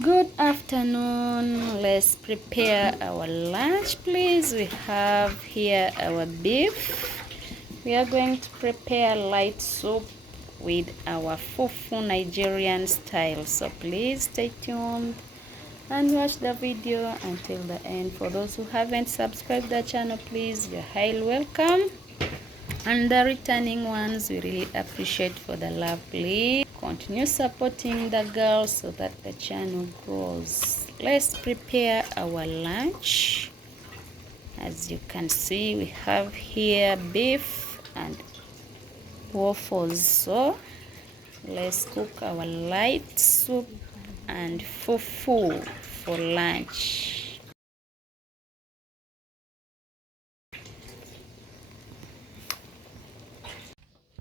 Good afternoon. Let's prepare our lunch, please. We have here our beef. We are going to prepare light soup with our fufu Nigerian style. So please stay tuned and watch the video until the end. For those who haven't subscribed the channel, please, you're highly welcome. And the returning ones, we really appreciate for the love. Please continue supporting the girls so that the channel grows. Let's prepare our lunch. As you can see, we have here beef and waffles. So let's cook our light soup and fufu for lunch.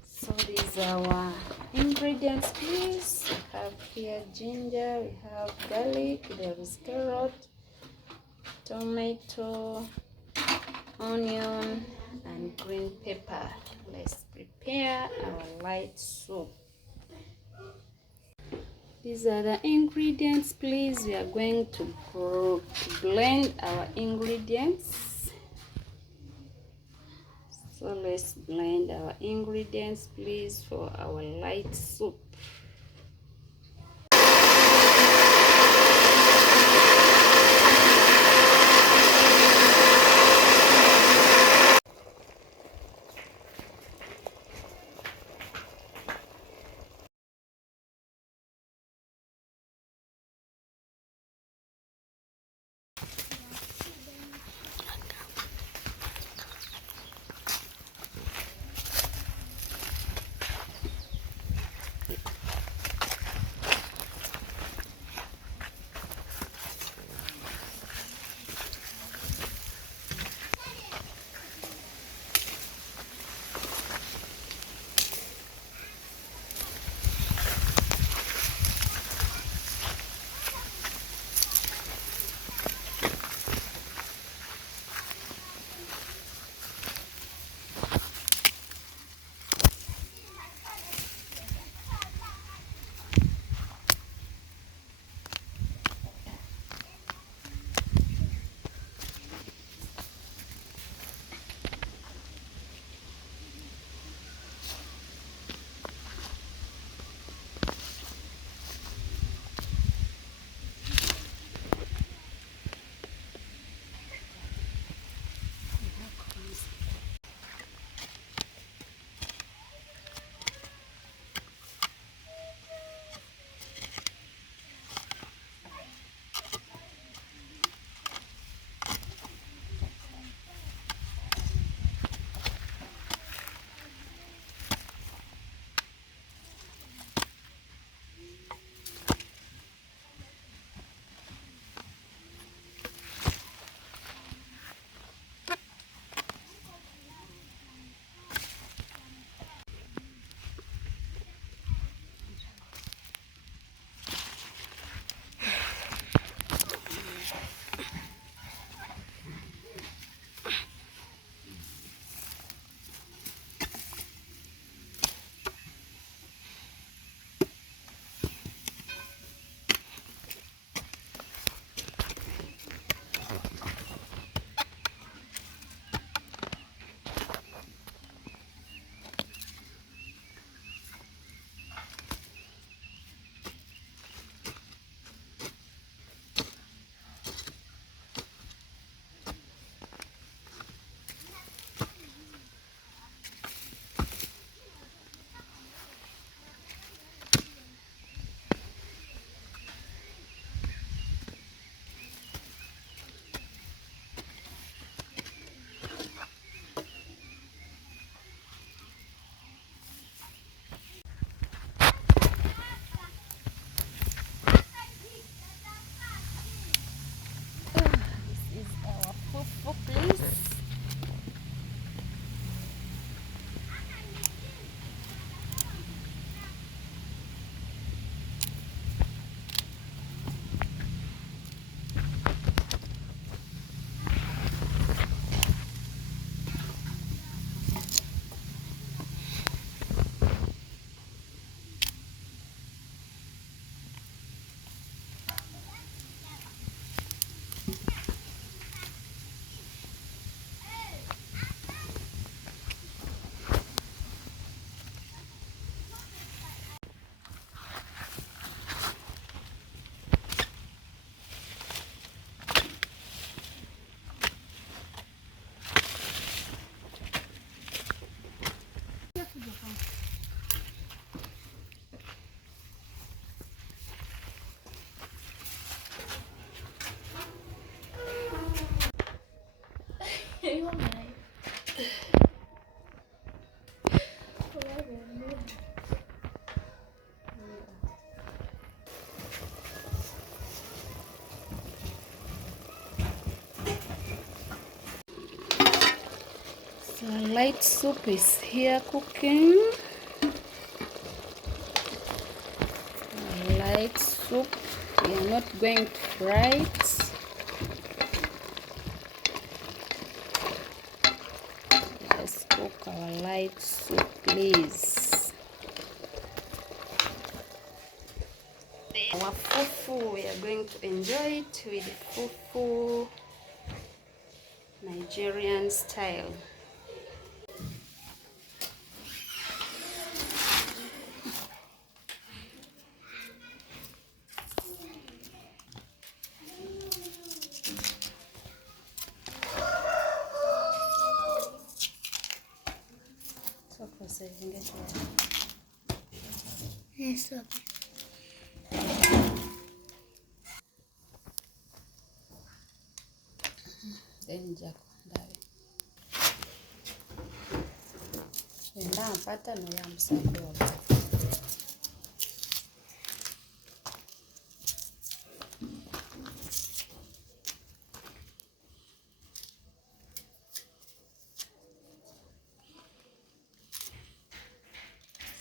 So these are our ingredients, please. We have here ginger, we have garlic, there is carrot, tomato, onion, and green pepper. Let's prepare our light soup. These are the ingredients, please. We are going to blend our ingredients. So let's blend our ingredients, please, for our light soup. Our light soup is here cooking. Our light soup. We are not going to fry it. Let's cook our light soup, please. Our fufu, we are going to enjoy it with fufu Nigerian style. Yes, okay. Then Jack, pata no yam sakura.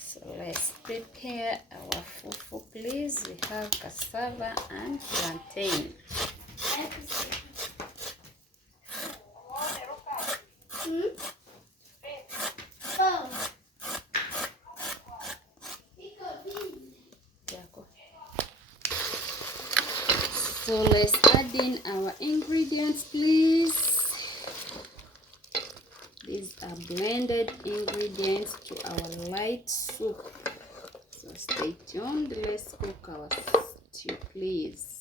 So let's prepare our fufu, please. We have cassava and plantain. So let's add in our ingredients, please. These are blended ingredients to our light soup. So stay tuned. Let's cook our stew, please.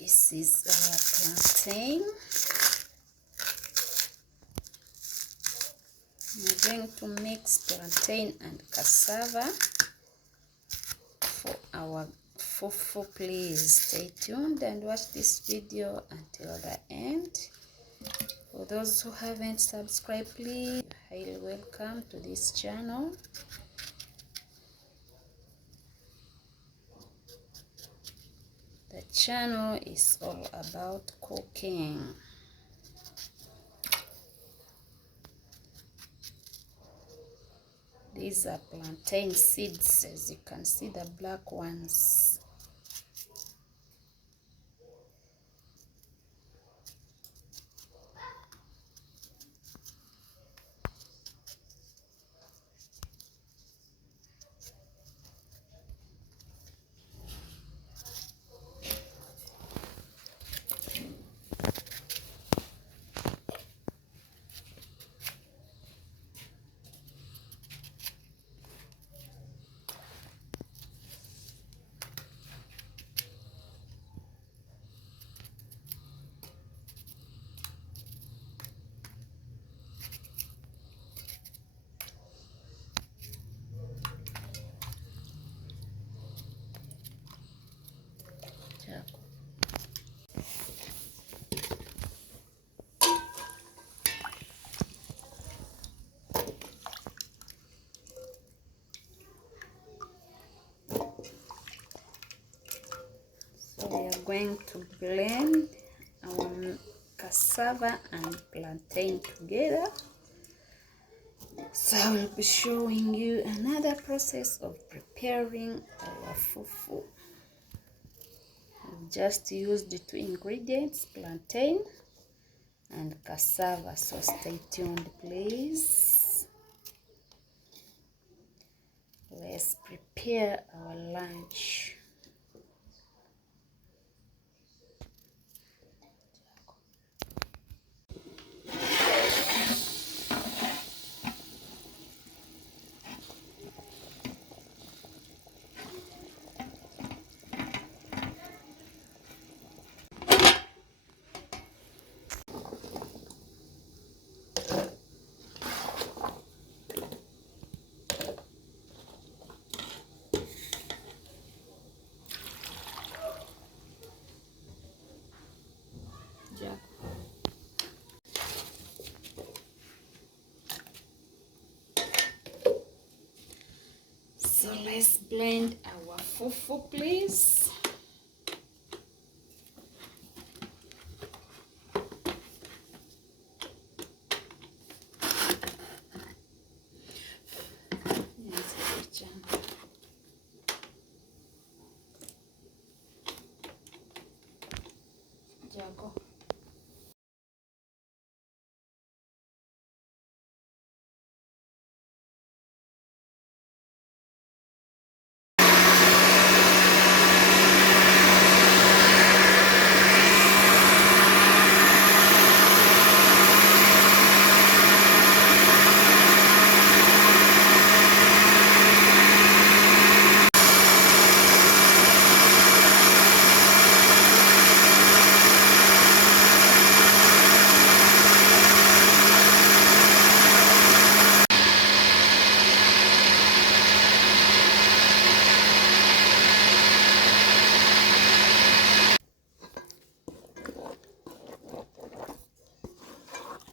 This is our plantain. We're going to mix plantain and cassava for our fufu. Please stay tuned and watch this video until the end. For those who haven't subscribed, please, highly welcome to this channel. channel is all about cooking. These are plantain seeds, as you can see, the black ones. So we are going to blend our cassava and plantain together. So I will be showing you another process of preparing our fufu. We just used the two ingredients, plantain and cassava, so stay tuned please. Let's prepare our lunch. So let's blend our fufu please. Jago.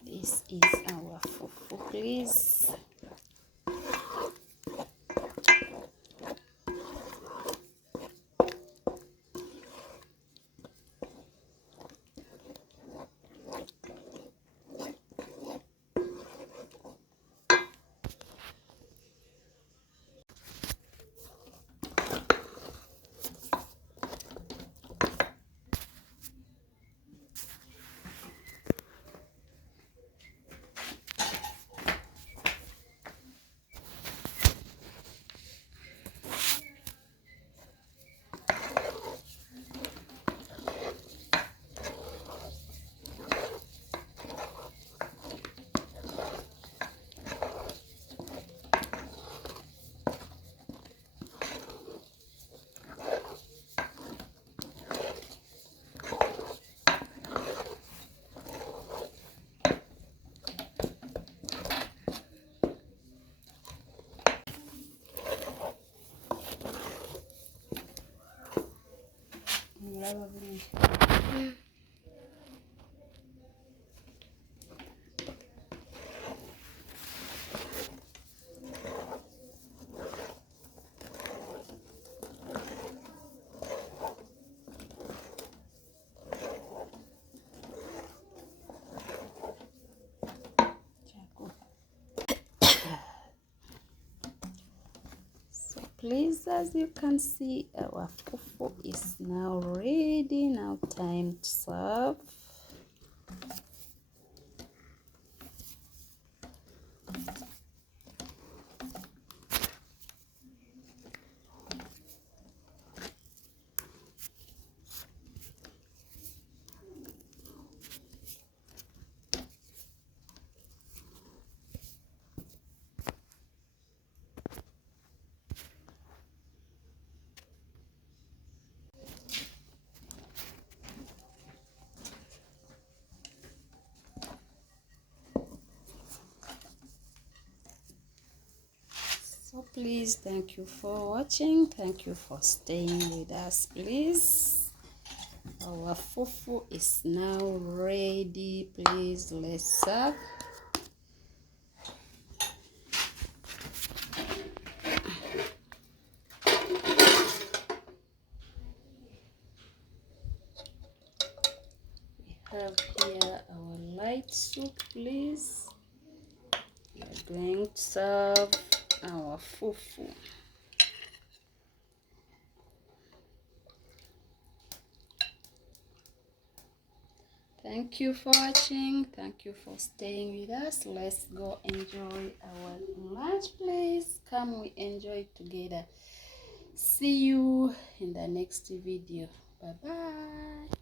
This is our fufu please. please, as you can see, our fufu is now ready. Now time to serve. So please, thank you for watching. Thank you for staying with us, please. Our fufu is now ready. Please, let's serve. We have here our light soup, please. We are going to serve our fufu. Thank you for watching. Thank you for staying with us. Let's go enjoy our lunch, please. Come, we enjoy together. See you in the next video. Bye bye.